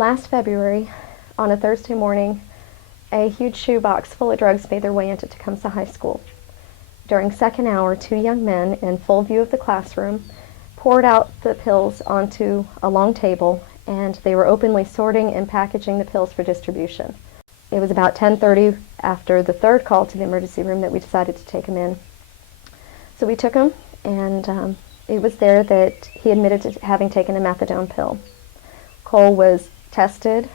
Last February, on a Thursday morning, a huge shoebox full of drugs made their way into Tecumseh High School. During second hour, two young men, in full view of the classroom, poured out the pills onto a long table, and they were openly sorting and packaging the pills for distribution. It was about 10:30 after the third call to the emergency room that we decided to take him in. So we took him, and it was there that he admitted to having taken a methadone pill. Cole was tested.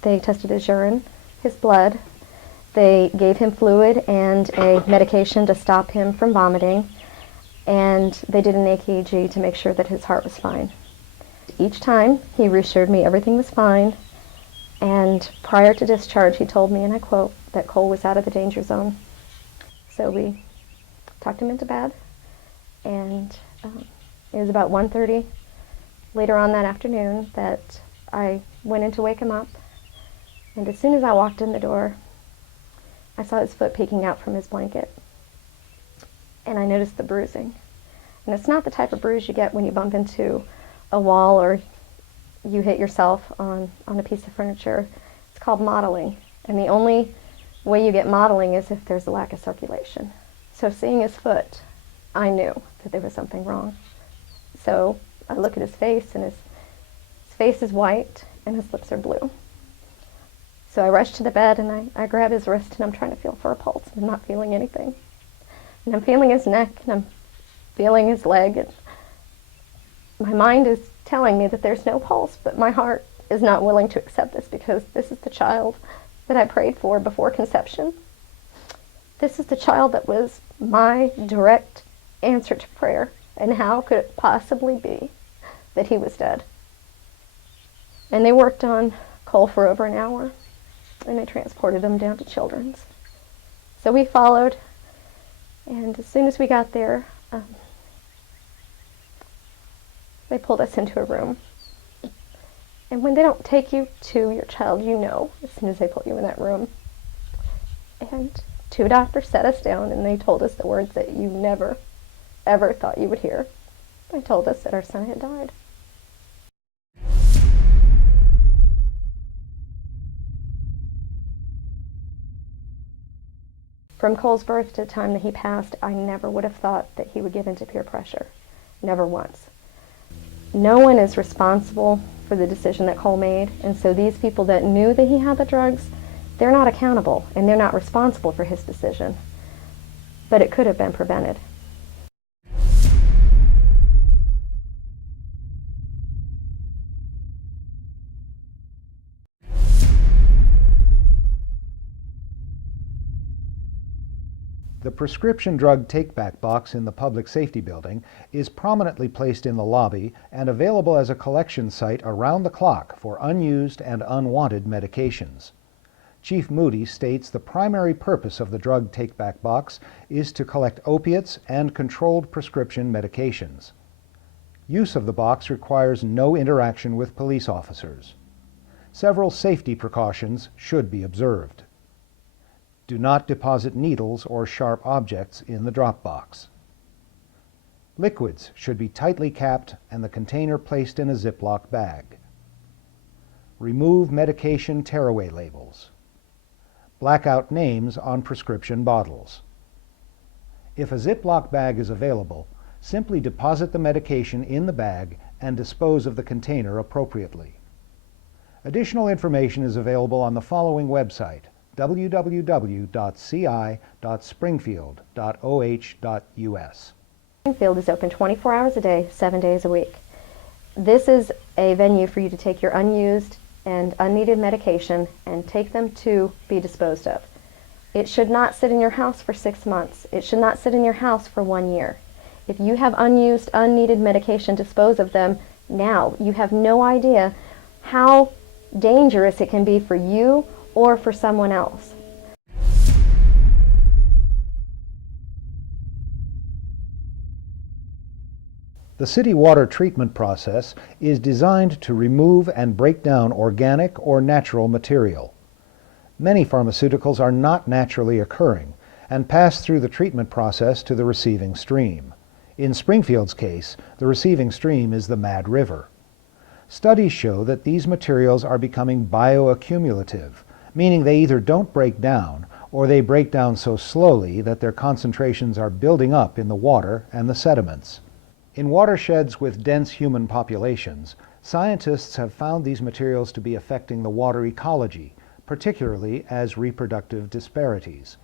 They tested his urine, his blood. They gave him fluid and a medication to stop him from vomiting, and they did an EKG to make sure that his heart was fine. Each time, he reassured me everything was fine, and prior to discharge, he told me, and I quote, that Cole was out of the danger zone. So we tucked him into bed, and it was about 1:30 later on that afternoon that I went in to wake him up, and as soon as I walked in the door, I saw his foot peeking out from his blanket, and I noticed the bruising. And it's not the type of bruise you get when you bump into a wall or you hit yourself on a piece of furniture. It's called mottling, and the only way you get mottling is if there's a lack of circulation. So seeing his foot, I knew that there was something wrong. So I look at his face, and his face is white and his lips are blue. So I rush to the bed, and I grab his wrist, and I'm trying to feel for a pulse, and I'm not feeling anything. And I'm feeling his neck, and I'm feeling his leg, and my mind is telling me that there's no pulse, but my heart is not willing to accept this, because this is the child that I prayed for before conception. This is the child that was my direct answer to prayer, and how could it possibly be that he was dead? And they worked on Cole for over an hour, and they transported him down to Children's. So we followed, and as soon as we got there, they pulled us into a room. And when they don't take you to your child, you know as soon as they put you in that room. And two doctors sat us down, and they told us the words that you never, ever thought you would hear. They told us that our son had died. From Cole's birth to the time that he passed, I never would have thought that he would give in to peer pressure. Never once. No one is responsible for the decision that Cole made, and so these people that knew that he had the drugs, they're not accountable, and they're not responsible for his decision. But it could have been prevented. The prescription drug take-back box in the Public Safety Building is prominently placed in the lobby and available as a collection site around the clock for unused and unwanted medications. Chief Moody states the primary purpose of the drug take-back box is to collect opiates and controlled prescription medications. Use of the box requires no interaction with police officers. Several safety precautions should be observed. Do not deposit needles or sharp objects in the drop box. Liquids should be tightly capped and the container placed in a Ziploc bag. Remove medication tearaway labels. Black out names on prescription bottles. If a Ziploc bag is available, simply deposit the medication in the bag and dispose of the container appropriately. Additional information is available on the following website: www.ci.springfield.oh.us. Springfield is open 24 hours a day, 7 days a week. This is a venue for you to take your unused and unneeded medication and take them to be disposed of. It should not sit in your house for 6 months. It should not sit in your house for 1 year. If you have unused, unneeded medication, dispose of them now. You have no idea how dangerous it can be for you or for someone else. The city water treatment process is designed to remove and break down organic or natural material. Many pharmaceuticals are not naturally occurring and pass through the treatment process to the receiving stream. In Springfield's case, the receiving stream is the Mad River. Studies show that these materials are becoming bioaccumulative, meaning they either don't break down or they break down so slowly that their concentrations are building up in the water and the sediments. In watersheds with dense human populations, scientists have found these materials to be affecting the water ecology, particularly as reproductive disparities.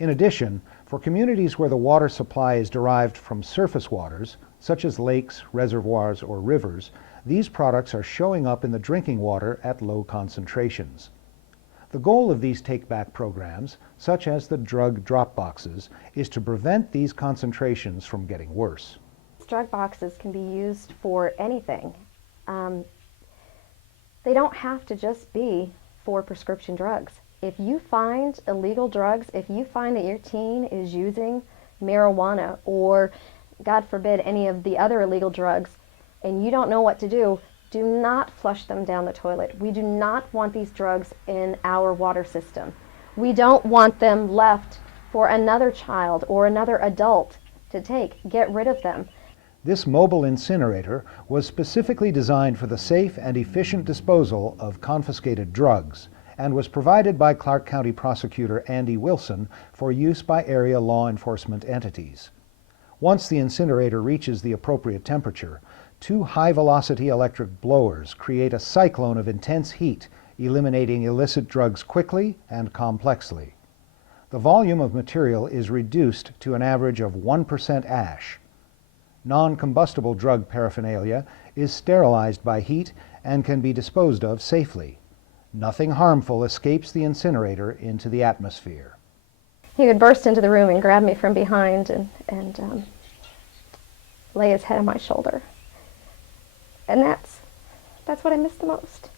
In addition, for communities where the water supply is derived from surface waters, such as lakes, reservoirs, or rivers, these products are showing up in the drinking water at low concentrations. The goal of these take-back programs, such as the drug drop boxes, is to prevent these concentrations from getting worse. Drug boxes can be used for anything. They don't have to just be for prescription drugs. If you find illegal drugs, if you find that your teen is using marijuana or, God forbid, any of the other illegal drugs, and you don't know what to do not flush them down the toilet. We do not want these drugs in our water system. We don't want them left for another child or another adult to take. Get rid of them. This mobile incinerator was specifically designed for the safe and efficient disposal of confiscated drugs and was provided by Clark County Prosecutor Andy Wilson for use by area law enforcement entities. Once the incinerator reaches the appropriate temperature, 2 high-velocity electric blowers create a cyclone of intense heat, eliminating illicit drugs quickly and complexly. The volume of material is reduced to an average of 1% ash. Non-combustible drug paraphernalia is sterilized by heat and can be disposed of safely. Nothing harmful escapes the incinerator into the atmosphere. He would burst into the room and grab me from behind and lay his head on my shoulder. And that's what I miss the most.